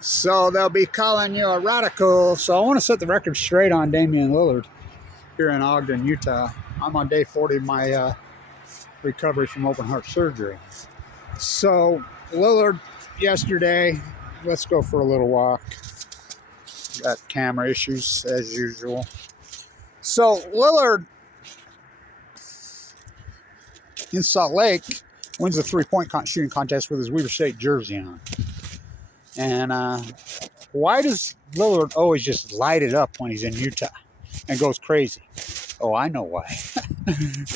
So they'll be calling you a radical. So I want to set the record straight on Damion Lillard here in Ogden, Utah. I'm on day 40 of my recovery from open heart surgery. So Lillard yesterday, let's go for a little walk. Got camera issues as usual. So Lillard in Salt Lake wins the three-point shooting contest with his Weber State jersey on. And why does Lillard always just light it up when he's in Utah and goes crazy? Oh, I know why.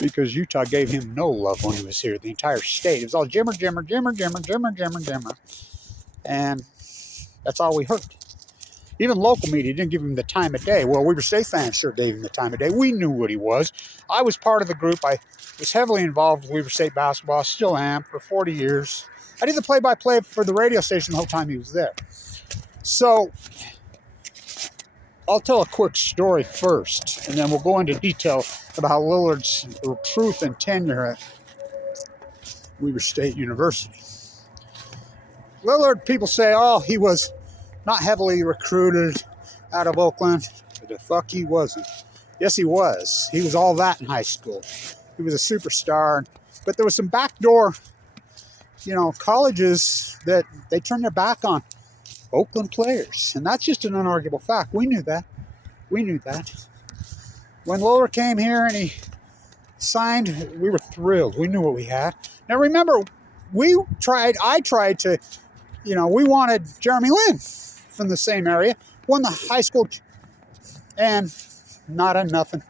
Because Utah gave him no love when he was here. The entire state. It was all jimmer. And that's all we heard. Even local media didn't give him the time of day. Well, Weber State fans sure gave him the time of day. We knew what he was. I was part of the group. I was heavily involved with Weber State basketball. Still am for 40 years. I did the play-by-play for the radio station the whole time he was there. So I'll tell a quick story first, and then we'll go into detail about Lillard's truth and tenure at Weber State University. Lillard, people say, oh, he was not heavily recruited out of Oakland. But the fuck he wasn't. Yes, he was. He was all that in high school. He was a superstar. But there was some backdoor, colleges that they turned their back on Oakland players. And that's just an unarguable fact. We knew that. When Lillard came here and he signed, we were thrilled. We knew what we had. Now remember, I tried to, we wanted Jeremy Lin from the same area. Won the high school and not a nothing.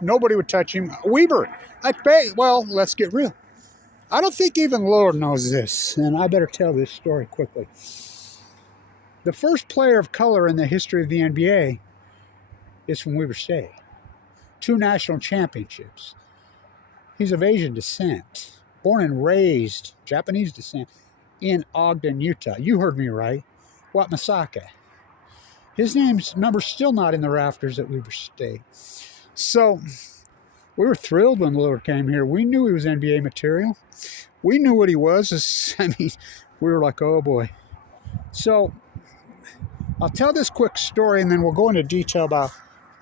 Nobody would touch him. Weber, let's get real. I don't think even Lillard knows this, and I better tell this story quickly. The first player of color in the history of the NBA is from Weber State. 2 national championships. He's of Asian descent, born and raised, Japanese descent, in Ogden, Utah. You heard me right. Watmasaka. His number's still not in the rafters at Weber State. So we were thrilled when Lillard came here. We knew he was NBA material. We knew what he was. We were like, oh boy. So I'll tell this quick story and then we'll go into detail about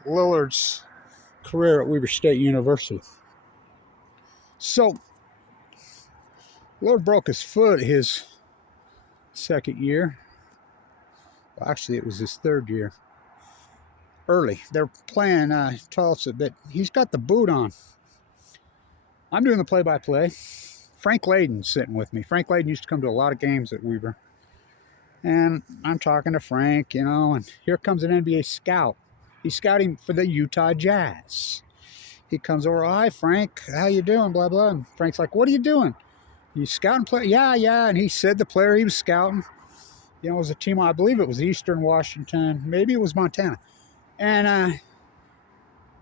Lillard's career at Weber State University. So Lillard broke his foot his second year. Well, actually, it was his third year. Early. They're playing Tulsa, but he's got the boot on. I'm doing the play-by-play. Frank Layden's sitting with me. Frank Layden used to come to a lot of games at Weber. And I'm talking to Frank, and here comes an NBA scout. He's scouting for the Utah Jazz. He comes over, hi, Frank, how you doing, blah, blah. And Frank's like, what are you doing? You scouting player? Yeah. And he said the player he was scouting, it was a team, I believe it was Eastern Washington. Maybe it was Montana. And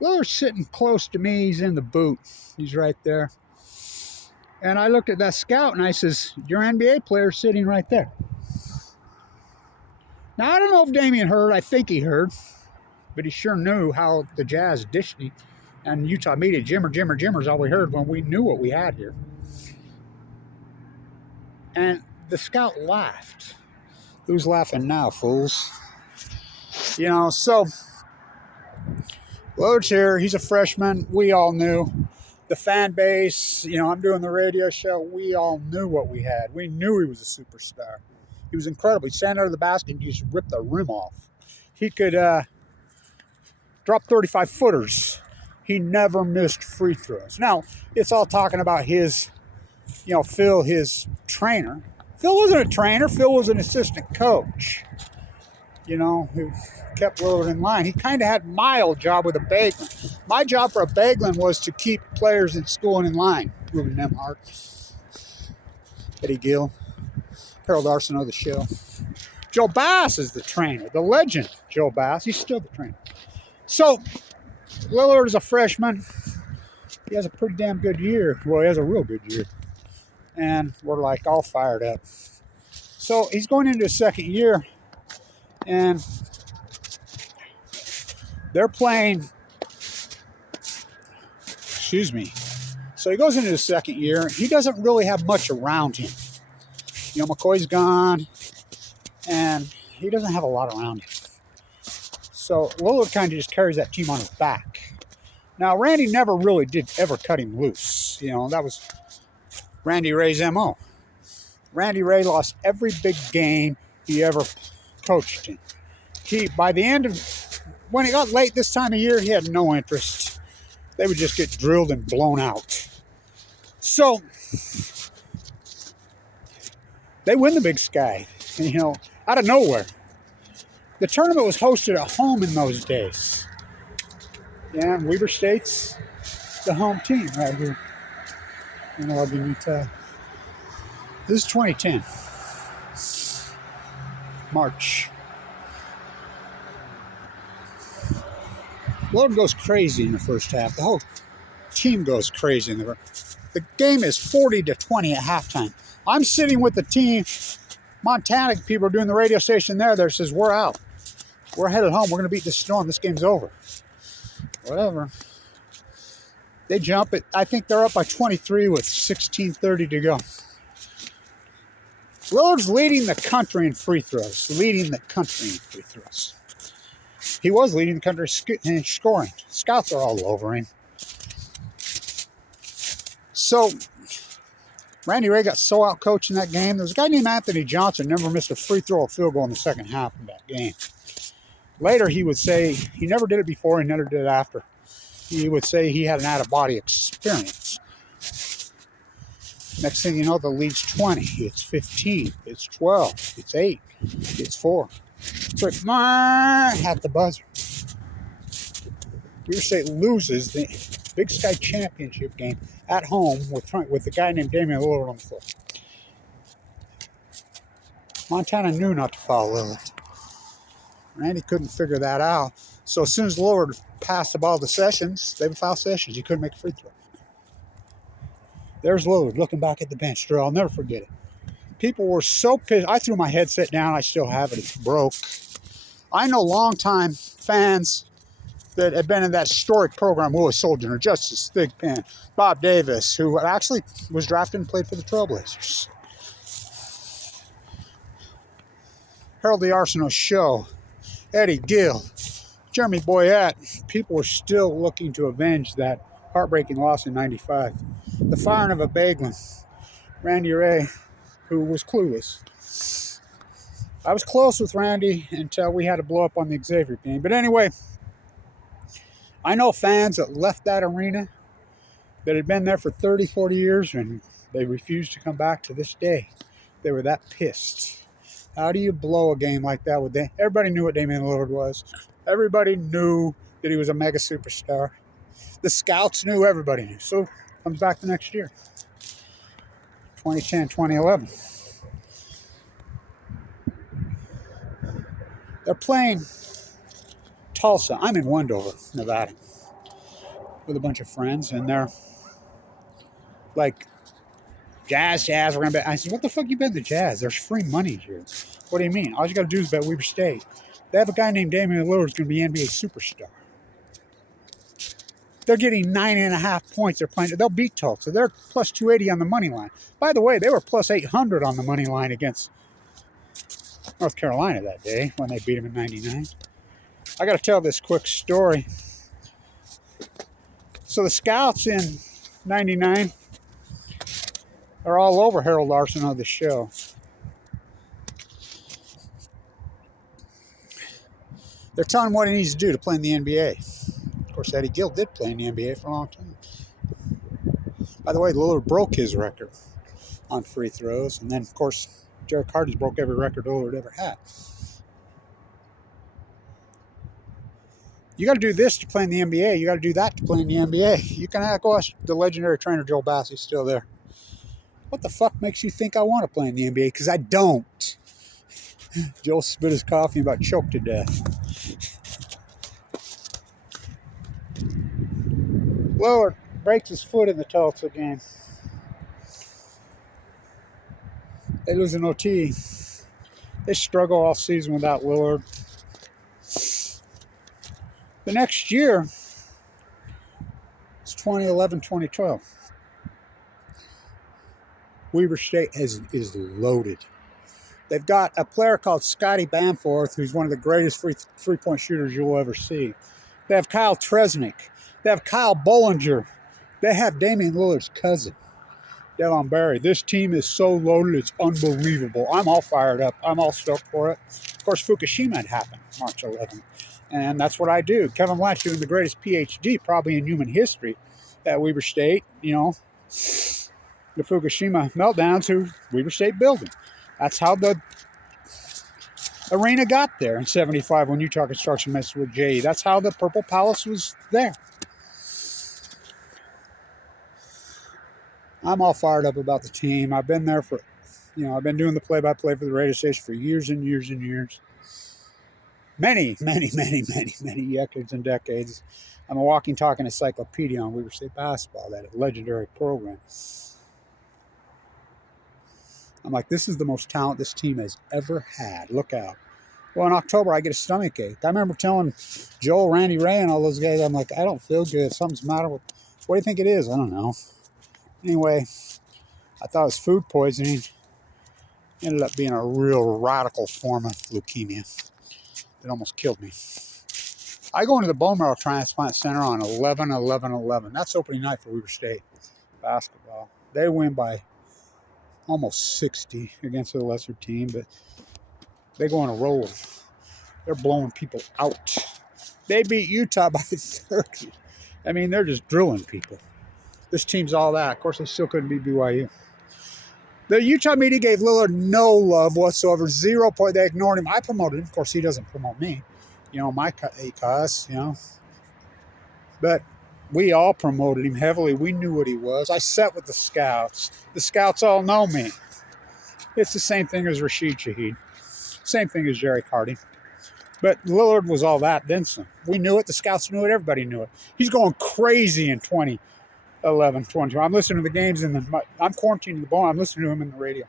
Lillard's sitting close to me. He's in the boot. He's right there. And I looked at that scout and I says, your NBA player's sitting right there. Now, I don't know if Damion heard. I think he heard. But he sure knew how the Jazz dished him. And Utah media, Jimmer's all we heard when we knew what we had here. And the scout laughed. Who's laughing now, fools? So Lillard's here. He's a freshman. We all knew. The fan base, I'm doing the radio show. We all knew what we had. We knew he was a superstar. He was incredible. He'd stand under the basket and just rip the rim off. He could drop 35-footers. He never missed free throws. Now, it's all talking about his, Phil, his trainer. Phil wasn't a trainer. Phil was an assistant coach, who kept Lillard in line. He kind of had my old job with a Bagland. My job for a Bagland was to keep players in school and in line. Ruben Nemhart, Eddie Gill, Harold Arsenault, the show. Joe Bass is the trainer, the legend Joe Bass. He's still the trainer. So Lillard is a freshman. He has a pretty damn good year. Well, he has a real good year. And we're like all fired up. So he's going into his second year. And they're playing, So he goes into his second year. He doesn't really have much around him. McCoy's gone. and he doesn't have a lot around him. So Lillard kind of just carries that team on his back. Now, Randy never really did ever cut him loose. You know, that was Randy Ray's MO. Randy Ray lost every big game he ever coached in. By the end of, when it got late this time of year, he had no interest. They would just get drilled and blown out. So, they win the Big Sky, you know, out of nowhere. The tournament was hosted at home in those days. Yeah, Weber State's the home team right here in Ogden, Utah. This is 2010, March. Lillard goes crazy in the first half. The whole team goes crazy in the game is 40-20 at halftime. I'm sitting with the team. Montana people are doing the radio station there says, we're out. We're headed home. We're going to beat this storm. This game's over. Whatever. They jump it. I think they're up by 23 with 16:30 to go. Lillard's leading the country in free throws. He was leading the country in scoring. Scouts are all over him. So, Randy Ray got so out-coached in that game. There was a guy named Anthony Johnson never missed a free throw or field goal in the second half of that game. Later, he would say he never did it before, he never did it after. He would say he had an out-of-body experience. Next thing you know, the lead's 20. It's 15. It's 12. It's 8. It's 4. So it's at the buzzer. Weber State loses the Big Sky Championship game at home with a guy named Damion Lillard on the floor. Montana knew not to foul Lillard. Randy couldn't figure that out. So as soon as Lillard passed the ball to Sessions, they would foul Sessions. He couldn't make a free throw. There's Lillard looking back at the bench. I'll never forget it. People were so pissed. I threw my headset down. I still have it. It's broke. I know longtime fans that had been in that historic program, Willie Soldier, Justice Thigpen, Bob Davis, who actually was drafted and played for the Trailblazers. Harold the Arsenal Show, Eddie Gill, Jeremy Boyette. People were still looking to avenge that heartbreaking loss in '95. The firing of a Baglin, Randy Ray, who was clueless. I was close with Randy until we had to blow up on the Xavier game. But anyway, I know fans that left that arena that had been there for 30, 40 years, and they refused to come back to this day. They were that pissed. How do you blow a game like that? Everybody knew what Damion Lillard was. Everybody knew that he was a mega superstar. The scouts knew, everybody knew. So, comes back the next year. 2010, 2011. They're playing Tulsa. I'm in Wendover, Nevada, with a bunch of friends, and they're like, Jazz, we're going to bet. I said, what the fuck you bet the Jazz? There's free money here. What do you mean? All you got to do is bet Weber State. They have a guy named Damion Lillard who's going to be NBA superstar. They're getting 9.5 points. They'll beat Tulsa. They're plus 280 on the money line. By the way, they were plus 800 on the money line against North Carolina that day when they beat them in '99. I got to tell this quick story. So the scouts in '99 are all over Harold Larson on the show. They're telling him what he needs to do to play in the NBA. Of course, Eddie Gill did play in the NBA for a long time. By the way, Lillard broke his record on free throws. And then, of course, Jerry Carden's broke every record Lillard ever had. You got to do this to play in the NBA. You got to do that to play in the NBA. You can go ask the legendary trainer Joel Bass. He's still there. What the fuck makes you think I want to play in the NBA? Because I don't. Joel spit his coffee and about choked to death. Lillard breaks his foot in the Tulsa game. They lose an OT. They struggle all season without Lillard. The next year, it's 2011, 2012. Weber State is loaded. They've got a player called Scotty Bamforth, who's one of the greatest three-point shooters you'll ever see. They have Kyle Tresnick. They have Kyle Bollinger. They have Damion Lillard's cousin, Devon Barry. This team is so loaded, it's unbelievable. I'm all fired up. I'm all stoked for it. Of course, Fukushima had happened March 11th, and that's what I do. Kevin Blanch doing the greatest PhD probably in human history at Weber State, you know, the Fukushima meltdown to Weber State building. That's how the arena got there in 75 when Utah Construction messed with JE. That's how the Purple Palace was there. I'm all fired up about the team. I've been there for, you know, I've been doing the play-by-play for the radio station for years and years and years. Many decades and decades. I'm a walking, talking encyclopedia on Weber State basketball, that legendary program. I'm like, this is the most talent this team has ever had. Look out. Well, in October, I get a stomach ache. I remember telling Joel, Randy Ray, and all those guys, I'm like, I don't feel good. Something's the matter with... What do you think it is? I don't know. Anyway, I thought it was food poisoning. It ended up being a real radical form of leukemia. It almost killed me. I go into the bone marrow transplant center on 11/11/11. That's opening night for Weber State basketball. They win by almost 60 against a lesser team, but they go on a roll. They're blowing people out. They beat Utah by 30. I mean, they're just drilling people. This team's all that. Of course, they still couldn't beat BYU. The Utah media gave Lillard no love whatsoever. 0 point. They ignored him. I promoted him. Of course, he doesn't promote me. You know, my cuss, you know. But we all promoted him heavily. We knew what he was. I sat with the scouts. The scouts all know me. It's the same thing as Rashid Shaheed. Same thing as Jerry Cardi. But Lillard was all that, then some. We knew it. The scouts knew it. Everybody knew it. He's going crazy in 2011, 20. I'm listening to the games I'm quarantining the ball. I'm listening to him in the radio.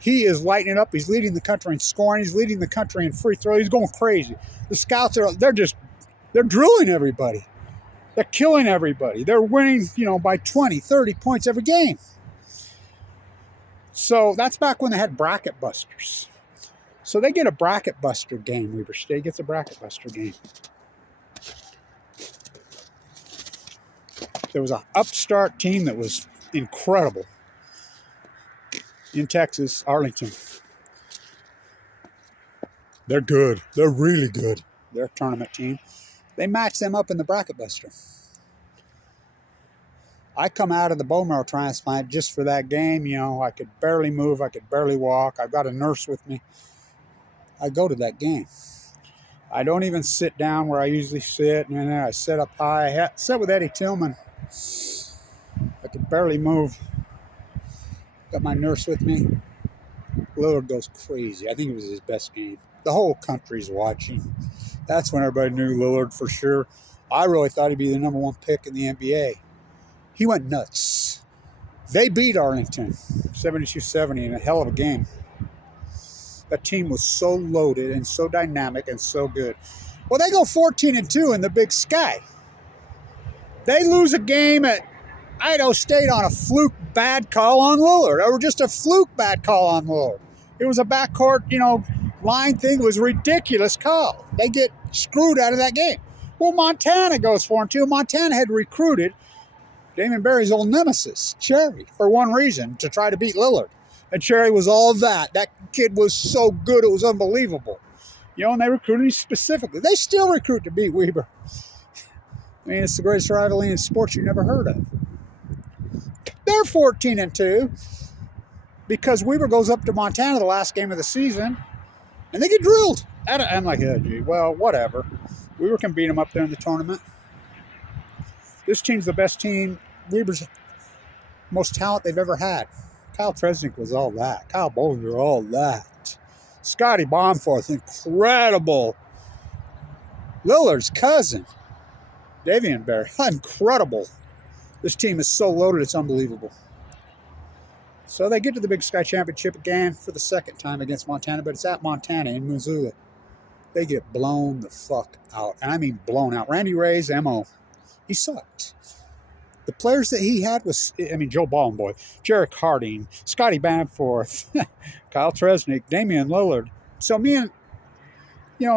He is lighting it up. He's leading the country in scoring. He's leading the country in free throw. He's going crazy. The scouts they're drilling everybody. They're killing everybody. They're winning, you know, by 20, 30 points every game. So that's back when they had bracket busters. So they get a bracket buster game. Weber State gets a bracket buster game. There was an upstart team that was incredible in Texas, Arlington. They're good. They're really good. They're a tournament team. They matched them up in the bracket buster. I come out of the bone marrow transplant just for that game. You know, I could barely move. I could barely walk. I've got a nurse with me. I go to that game. I don't even sit down where I usually sit, and then I sit up high. I sat with Eddie Tillman. I could barely move. Got my nurse with me. Lillard goes crazy. I think it was his best game. The whole country's watching. That's when everybody knew Lillard for sure. I really thought he'd be the number 1 pick in the NBA. He went nuts. They beat Arlington 72-70 in a hell of a game. That team was so loaded and so dynamic and so good. Well, they go 14-2 in the Big Sky. They lose a game at Idaho State on a fluke bad call on Lillard. Or just a fluke bad call on Lillard. It was a backcourt, you know, line thing. It was a ridiculous call. They get screwed out of that game. Well, Montana goes 4-2. Montana had recruited Damion Barry's old nemesis, Cherry, for one reason, to try to beat Lillard. And Cherry was all that. That kid was so good, it was unbelievable. You know, and they recruited him specifically. They still recruit to beat Weber. I mean, it's the greatest rivalry in sports you never heard of. They're 14-2 because Weber goes up to Montana the last game of the season, and they get drilled. I'm like, oh, gee, well, whatever. Weber can beat them up there in the tournament. This team's the best team. Weber's most talent they've ever had. Kyle Tresnick was all that. Kyle Bollinger, all that. Scotty Bamforth, incredible. Lillard's cousin, Damion Barry, incredible. This team is so loaded, it's unbelievable. So they get to the Big Sky Championship again for the second time against Montana, but it's at Montana in Missoula. They get blown the fuck out. And I mean blown out. Randy Ray's MO. He sucked. The players that he had was, I mean, Joe Ballenboy, Jarek Harding, Scotty Bamforth, Kyle Tresnick, Damion Lillard. So me and,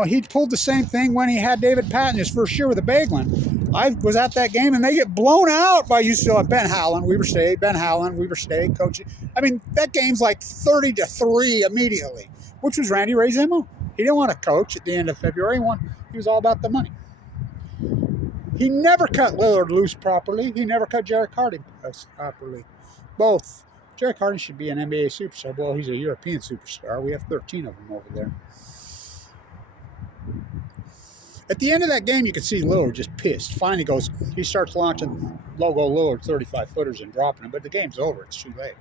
he pulled the same thing when he had David Patton his first year with the Bagelin. I was at that game, and they get blown out by UCLA. Ben Howland, Weber State, coach. I mean, that game's like 30-3 immediately, which was Randy Ray's MO. He didn't want to coach at the end of February. He was all about the money. He never cut Lillard loose properly. He never cut Jarek Harding properly. Both. Jarek Harding should be an NBA superstar. Well, he's a European superstar. We have 13 of them over there. At the end of that game, you could see Lillard just pissed. Finally he starts launching logo Lillard 35-footers and dropping them, but the game's over. It's too late.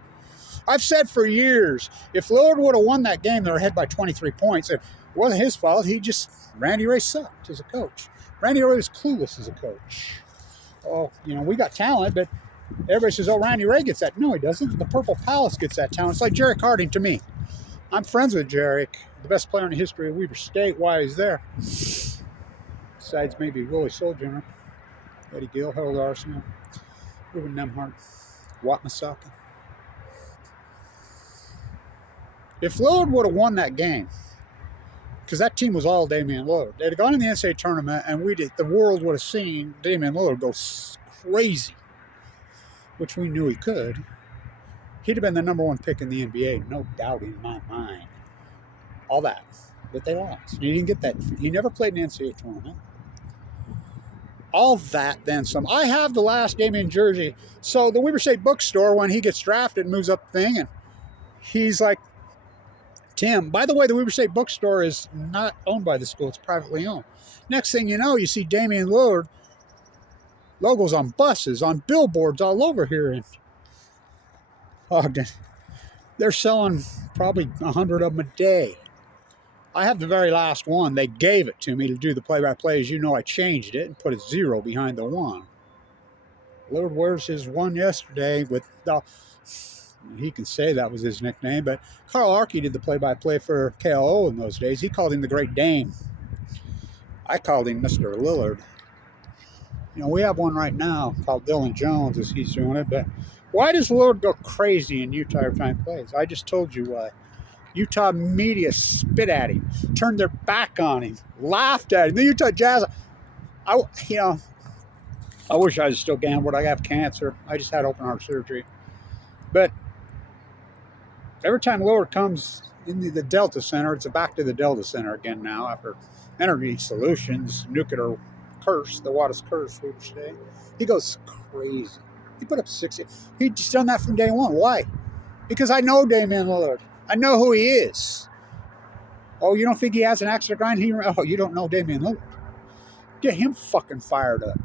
I've said for years, if Lillard would have won that game, they were ahead by 23 points. It wasn't his fault. Randy Ray sucked as a coach. Randy Ray was clueless as a coach. Oh, we got talent, but everybody says, oh, Randy Ray gets that. No, he doesn't. The Purple Palace gets that talent. It's like Jarek Harding to me. I'm friends with Jarek, the best player in the history of Weber State. Why he's there? Besides maybe Willie Sojourner, Eddie Gill, Harold Arsenal, Ruben Nemhart, Watt Masaki. If Lillard would have won that game, because that team was all Damion Lillard, they'd have gone in the NCAA tournament, and the world would have seen Damion Lillard go crazy, which we knew he could. He'd have been the number one pick in the NBA, no doubt in my mind. All that. But they lost. He didn't get that. He never played in the NCAA tournament. All that, then some. I have the last Damion jersey. So the Weber State bookstore, when he gets drafted, moves up the thing, and he's like, Tim, by the way, the Weber State bookstore is not owned by the school. It's privately owned. Next thing you know, you see Damion Lillard logos on buses, on billboards all over here in Ogden. They're selling probably 100 of them a day. I have the very last one. They gave it to me to do the play-by-play. As you know, I changed it and put a 0 behind the 1. Lillard wears his 1 yesterday with the... He can say that was his nickname, but Carl Archie did the play-by-play for KLO in those days. He called him the Great Dame. I called him Mr. Lillard. We have one right now called Dylan Jones as he's doing it, but why does Lillard go crazy in Utah every time he plays? I just told you why. Utah media spit at him, turned their back on him, laughed at him. The Utah Jazz, I wish I was still gambling. I have cancer. I just had open heart surgery. But every time Lillard comes into the Delta Center, it's back to the Delta Center again now after Energy Solutions, nuclear curse, the Wattis curse, we would say. He goes crazy. He put up 60. He's just done that from day one. Why? Because I know Damion Lillard. I know who he is. Oh, you don't think he has an axe to grind? You don't know Damion Lillard. Get him fucking fired up.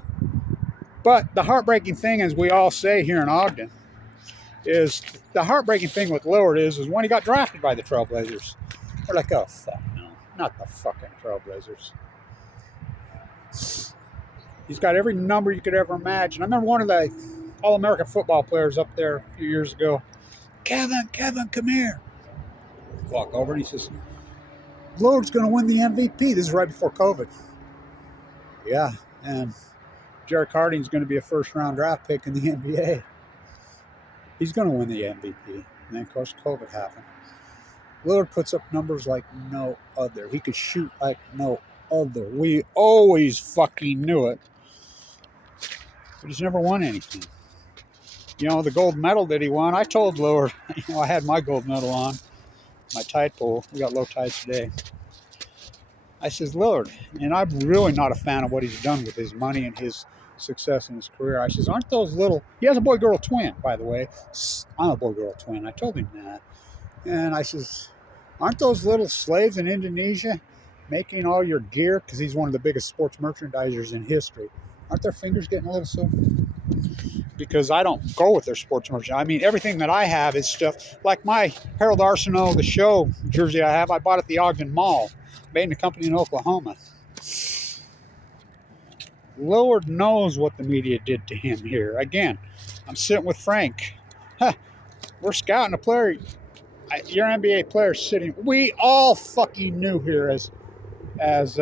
But the heartbreaking thing, as we all say here in Ogden, is the heartbreaking thing with Lillard is when he got drafted by the Trailblazers. They're like, oh, fuck no. Not the fucking Trailblazers. He's got every number you could ever imagine. I remember one of the All-American football players up there a few years ago. Kevin, come here. Walk over and he says, Lillard's going to win the MVP. This is right before COVID. Yeah, and Jarek Harding's going to be a first-round draft pick in the NBA. He's going to win the MVP. And then, of course, COVID happened. Lillard puts up numbers like no other. He could shoot like no other. We always fucking knew it. But he's never won anything. The gold medal that he won, I told Lillard, I had my gold medal on, my tide pool. We got low tides today. I says, Lillard, and I'm really not a fan of what he's done with his money and his success in his career. I says, aren't those little... He has a boy-girl twin, by the way. I'm a boy-girl twin. I told him that. And I says, aren't those little slaves in Indonesia making all your gear? Because he's one of the biggest sports merchandisers in history. Aren't their fingers getting a little sore? Because I don't go with their sports merchandise. I mean, everything that I have is stuff like my Harold Arsenal, the show jersey I have, I bought at the Ogden Mall, made in a company in Oklahoma. Lillard knows what the media did to him here. Again, I'm sitting with Frank. We're scouting a player. Your NBA player sitting. We all fucking knew here as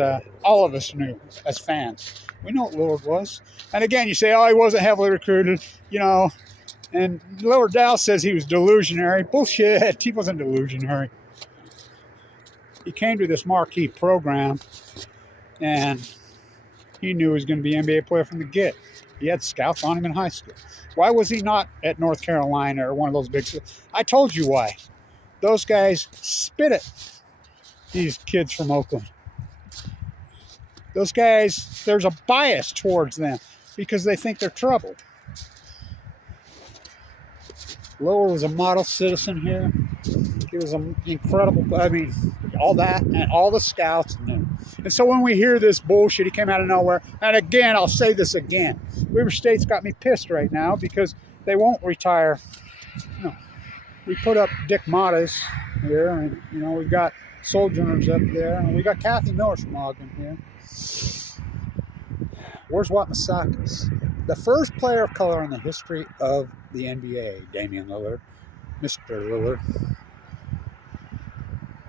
all of us knew as fans. We know what Lillard was. And again, you say, oh, he wasn't heavily recruited, you know. And Lillard Dow says he was delusionary. Bullshit. He wasn't delusionary. He came to this marquee program, and he knew he was going to be an NBA player from the get. He had scouts on him in high school. Why was he not at North Carolina or one of those big schools? I told you why. Those guys spit it. These kids from Oakland. Those guys, there's a bias towards them because they think they're trouble. Lillard was a model citizen here. He was an incredible, all that, and all the scouts knew. And so when we hear this bullshit, he came out of nowhere. And again, I'll say this again. Weber State's got me pissed right now because they won't retire. No. We put up Dick Mattas here, and, we've got Sojourners up there, and we got Kathy Miller from Ogden here. Where's Watmasakis? The first player of color in the history of the NBA, Damion Lillard, Mr. Lillard,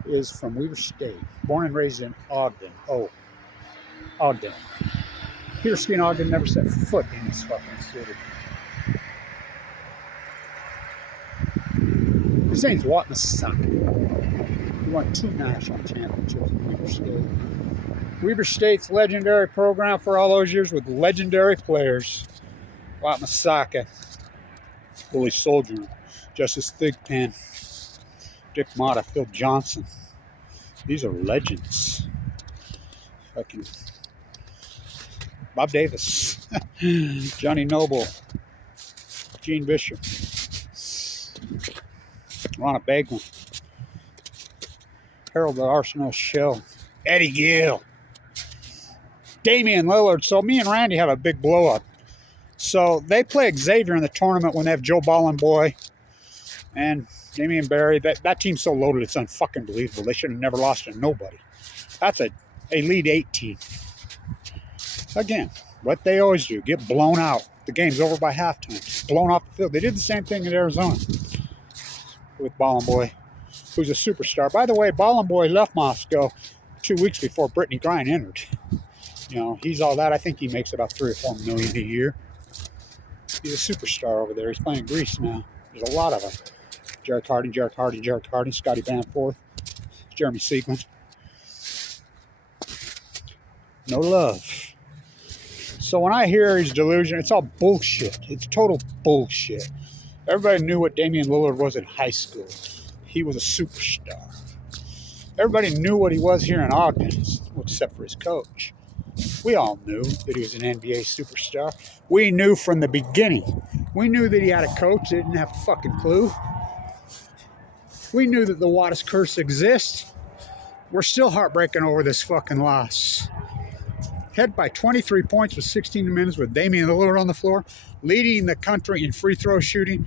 is from Weber State, born and raised in Ogden. Oh, Ogden. Peter Ski and Ogden never set foot in this fucking city. His name's Watmasakis. He won 2 national championships at Weber State. Weber State's legendary program for all those years with legendary players. Watmasakis, Willie Sojourner, Justice Thigpen, Dick Motta, Phil Johnson. These are legends. Fucking Bob Davis, Johnny Noble, Gene Bishop, Ronna Bagman, Harold the Arsenal Shell, Eddie Gill, Damion Lillard. So me and Randy have a big blow up. So they play Xavier in the tournament when they have Joe Ballenboy and Damian Barry. That team's so loaded, it's unfucking believable. They should have never lost to nobody. That's a Elite 8 team. Again, what they always do, get blown out. The game's over by halftime. Blown off the field. They did the same thing in Arizona with Ballenboy, who's a superstar. By the way, Ballenboy left Moscow 2 weeks before Brittany Grine entered. He's all that. I think he makes about $3 or $4 million a year. He's a superstar over there. He's playing Greece now. There's a lot of them. Jarek Harding, Scotty Bamforth, Jeremy Siegman. No love. So when I hear he's delusional, it's all bullshit. It's total bullshit. Everybody knew what Damion Lillard was in high school. He was a superstar. Everybody knew what he was here in Ogden, except for his coach. We all knew that he was an NBA superstar. We knew from the beginning. We knew that he had a coach that didn't have a fucking clue. We knew that the Wattis curse exists. We're still heartbreaking over this fucking loss. Head by 23 points with 16 minutes with Damion Lillard on the floor, leading the country in free throw shooting.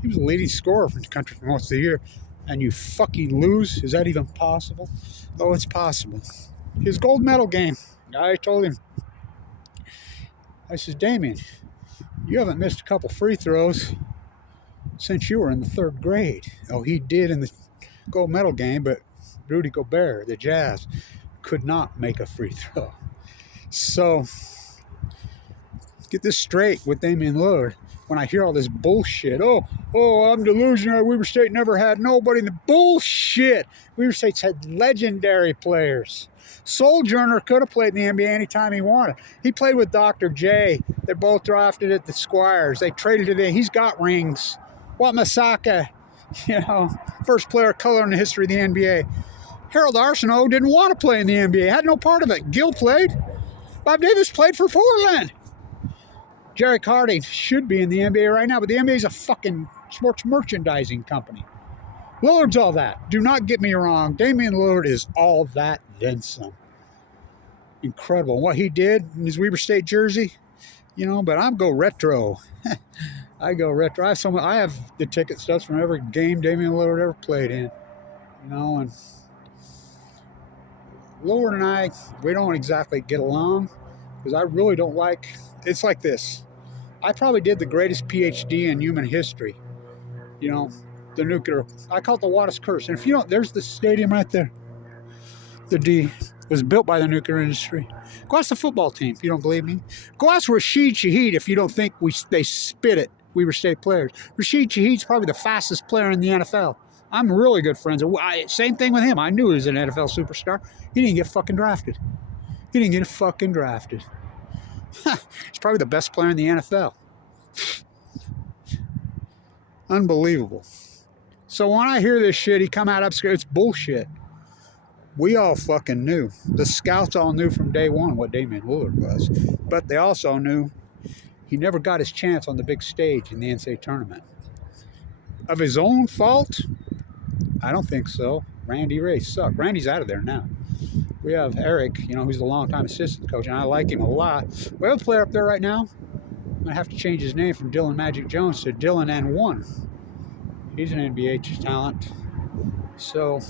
He was the leading scorer for the country for most of the year. And you fucking lose? Is that even possible? Oh, it's possible. His gold medal game. I told him, I said, Damion, you haven't missed a couple free throws since you were in the 3rd grade. Oh, he did in the gold medal game, but Rudy Gobert, the Jazz, could not make a free throw. So, get this straight with Damion Lillard. When I hear all this bullshit, I'm delusional. Weber State never had nobody. The bullshit. Weber State's had legendary players. Sojourner could have played in the NBA anytime he wanted. He played with Dr. J. They both drafted at the Squires. They traded it in. He's got rings. Watmasakis, first player of color in the history of the NBA. Harold Arsenault didn't want to play in the NBA. Had no part of it. Gill played. Bob Davis played for Portland. Jarek Harding should be in the NBA right now, but the NBA is a fucking sports merchandising company. Lillard's all that. Do not get me wrong. Damion Lillard is all that, then some. Incredible. What he did in his Weber State jersey, but I'm go retro. I go retro. I have the ticket stubs from every game Damion Lillard ever played in. And Lillard and I, we don't exactly get along because I really don't like, it's like this. I probably did the greatest PhD in human history. The nuclear, I call it the Wattis curse. And if you don't, there's the stadium right there. The D. was built by the nuclear industry. Go ask the football team if you don't believe me. Go ask Rashid Shaheed if you don't think they spit at Weber State players. Rashid Shaheed's probably the fastest player in the NFL. I'm really good friends. Same thing with him. I knew he was an NFL superstar. He didn't get fucking drafted. He didn't get fucking drafted. He's probably the best player in the NFL. Unbelievable. So when I hear this shit, he come out upstairs, it's bullshit. We all fucking knew. The scouts all knew from day one what Damion Lillard was. But they also knew he never got his chance on the big stage in the NCAA tournament. Of his own fault? I don't think so. Randy Ray sucked. Randy's out of there now. We have Eric, who's a longtime assistant coach, and I like him a lot. We have a player up there right now. I'm going to have to change his name from Dylan Magic Jones to Dylan N1. He's an NBA talent. So,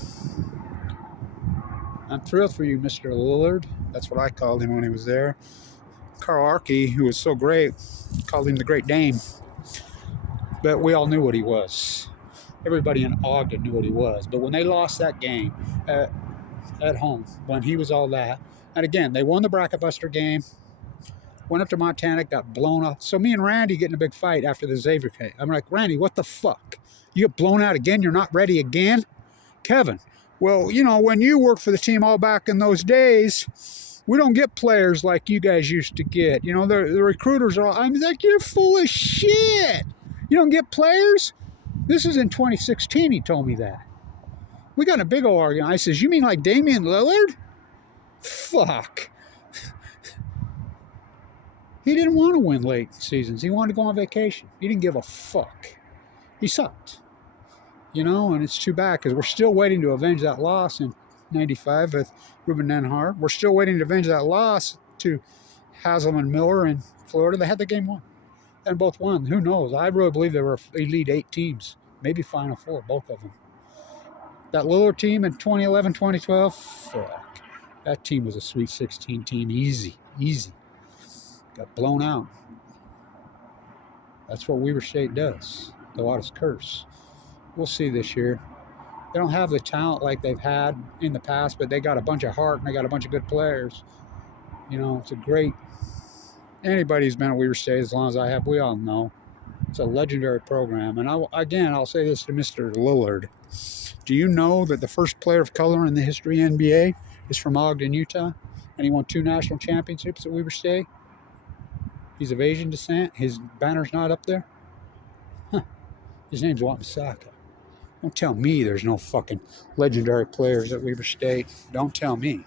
I'm thrilled for you, Mr. Lillard. That's what I called him when he was there. Carl Arkey, who was so great, called him the Great Dane. But we all knew what he was. Everybody in Ogden knew what he was. But when they lost that game at home, when he was all that, and again, they won the bracket buster game, went up to Montana, got blown up. So me and Randy get in a big fight after the Xavier game. I'm like, Randy, what the fuck? You get blown out again? You're not ready again? Kevin, well, when you worked for the team all back in those days, we don't get players like you guys used to get. The recruiters are all, I'm like, you're full of shit. You don't get players? This is in 2016, he told me that. We got in a big old argument. I says, you mean like Damion Lillard? Fuck. He didn't want to win late seasons. He wanted to go on vacation. He didn't give a fuck. He sucked. And it's too bad because we're still waiting to avenge that loss in 95 with Ruben Nenhard. We're still waiting to avenge that loss to Haslam and Miller in Florida. They had the game won. And both won. Who knows? I really believe they were Elite 8 teams. Maybe Final Four, both of them. That Lillard team in 2011, 2012, fuck. That team was a Sweet 16 team. Easy. Got blown out. That's what Weber State does. The Waters curse. We'll see this year. They don't have the talent like they've had in the past, but they got a bunch of heart and they got a bunch of good players. It's a great... Anybody who's been at Weber State as long as I have, we all know. It's a legendary program. And I'll say this to Mr. Lillard. Do you know that the first player of color in the history of the NBA is from Ogden, Utah? And he won 2 national championships at Weber State? He's of Asian descent. His banner's not up there? Huh. His name's Wamisaka. Don't tell me there's no fucking legendary players at Weber State. Don't tell me.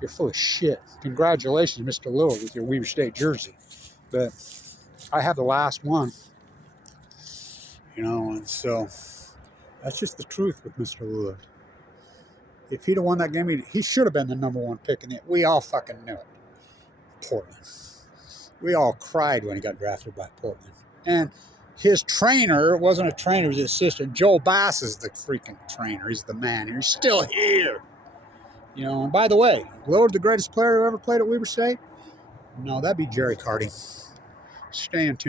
You're full of shit. Congratulations, Mr. Lillard, with your Weber State jersey. But I have the last one. And so that's just the truth with Mr. Lillard. If he'd have won that game, he should have been the number 1 pick in it. We all fucking knew it. Portland. We all cried when he got drafted by Portland. And his trainer wasn't a trainer, he was his assistant. Joel Bass is the freaking trainer. He's the man. He's still here. And by the way, Lillard, the greatest player who ever played at Weber State? No, that'd be Jerry Carty. Stay in tune.